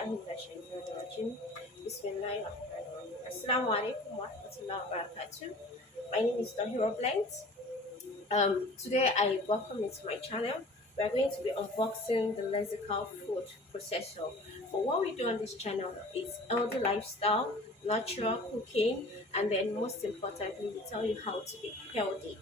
billahi minash shaitanir rajim. Bismillahirrahmanirrahim. Assalamu alaikum wa rahmatullahi wa barakatuh. My name is Toheeroh. Today I welcome you to my channel. We are going to be unboxing the Lexical food processor. But what we do on this channel is healthy lifestyle, natural cooking, and then most importantly, we tell you how to be healthy.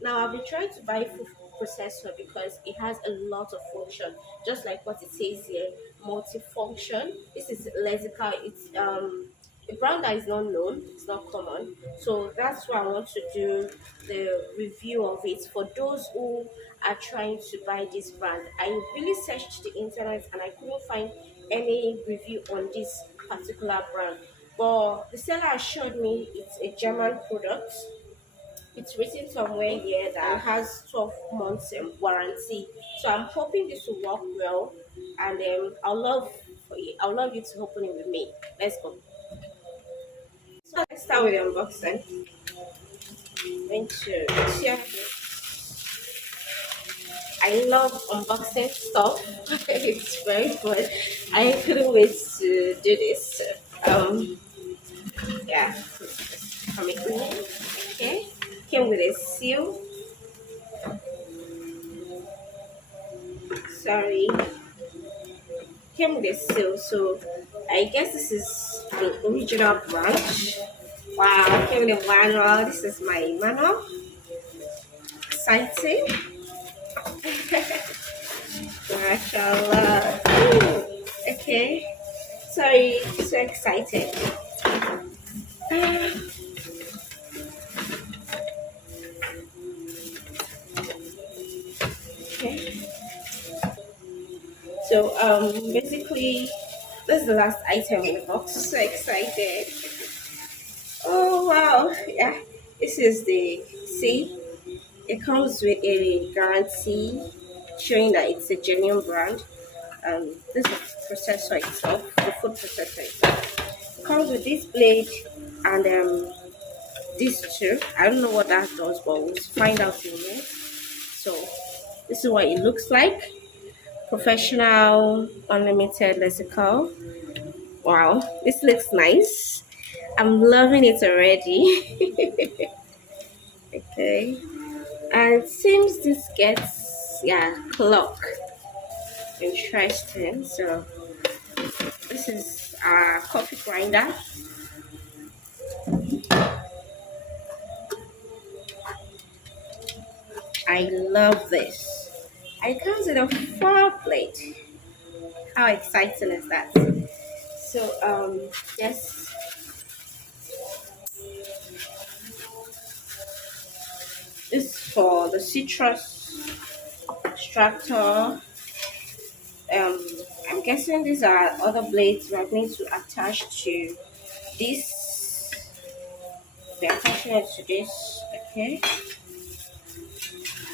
Now I've been trying to buy food processor because it has a lot of function, just like what it says here, multifunction. This is Lexical. It's a brand that is not known, it's not common, so that's why I want to do the review of it for those who are trying to buy this brand. I really searched the internet and I couldn't find any review on this particular brand, but the seller assured me it's a German product. It's written somewhere here that it has 12 months warranty, so I'm hoping this will work well. And I'll love you to open it with me. Let's go. So let's start with the unboxing. Going to share. I love unboxing stuff. It's very fun. I couldn't wait to do this. Yeah, coming in. Okay, came with a seal. Sorry, came with a seal. So I guess this is the original branch. Wow, came with a manual. This is my manual. Exciting. Mashallah. Okay. Sorry, so excited. Okay. So basically this is the last item in the box. So excited. Oh wow. Yeah. This is the see. It comes with a guarantee showing that it's a genuine brand. This is the processor itself, the food processor itself. It comes with this blade and these two. I don't know what that does, but we'll find out in a minute. So this is what it looks like. Professional, unlimited lexical. Wow, this looks nice. I'm loving it already. Okay, and it seems this gets clock. Interesting. So this is a coffee grinder. I love this. And it comes with a full plate. How exciting is that? So yes, this is for the citrus extractor. I'm guessing these are other blades we are going to attach to this. We're attaching it to this, okay?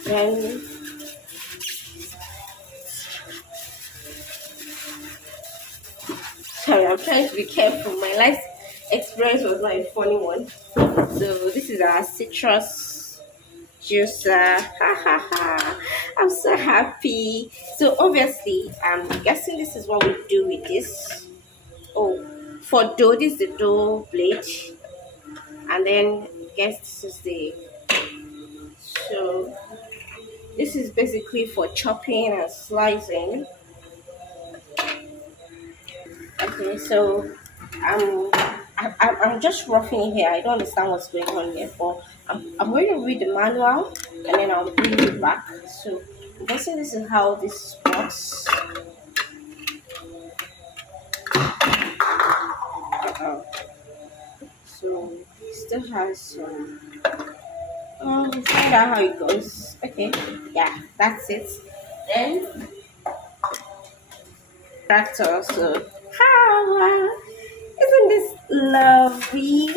Then sorry, I'm trying to be careful. My life experience was not a funny one. So this is our citrus juicer. Ha ha ha! I'm so happy. So obviously, I'm guessing this is what we do with this. Oh, for dough, this is the dough blade, and then I guess this is the. So this is basically for chopping and slicing. Okay, so I'm just roughing it here. I don't understand what's going on here, but I'm going to read the manual and then I'll bring it back. So I'm guessing this is how this works. So it still has some. We'll find out how it goes. Okay, yeah, that's it. Then tractor. So how isn't this lovely?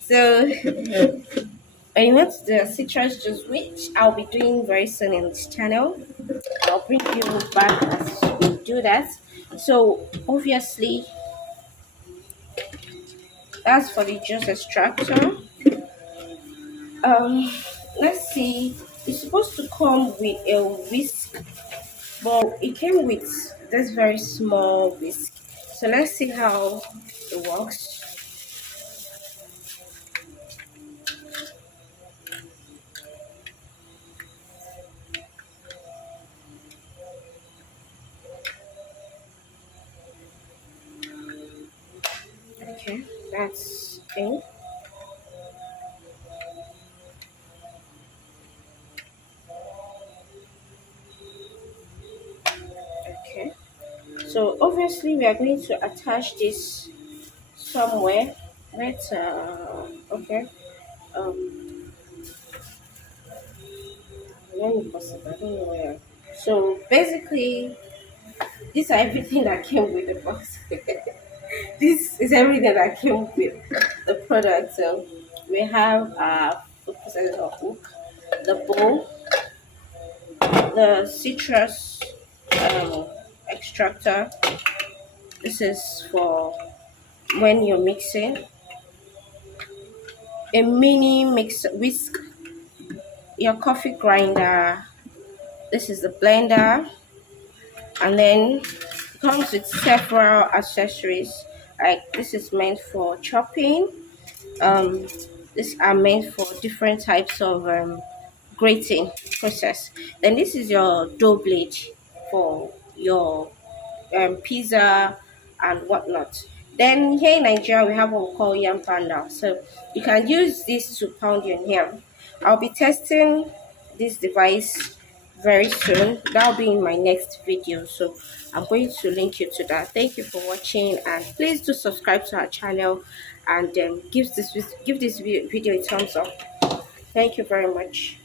So when you want the citrus juice, which I'll be doing very soon in this channel, I'll bring you back as we do that. So obviously that's for the juice extractor. Let's see, it's supposed to come with a whisk, but it came with this very small whisk. So let's see how it works. Okay, that's in. Okay, so obviously we are going to attach this somewhere. Let's okay. Um, let me pause it. I don't know where. So basically, these are everything that came with the box. This is everything that came with the product. So we have food processor hook, the bowl, the citrus um, extractor. This is for when you're mixing. A mini mix whisk, your coffee grinder. This is the blender, and then it comes with several accessories. Like this is meant for chopping. Um, these are meant for different types of grating process. Then this is your dough blade for your pizza and whatnot. Then here in Nigeria we have what we call yam panda. So you can use this to pound your yam. I'll be testing this device very soon. That'll be in my next video. So I'm going to link you to that. Thank you for watching, and please do subscribe to our channel and give this video a thumbs up. Thank you very much.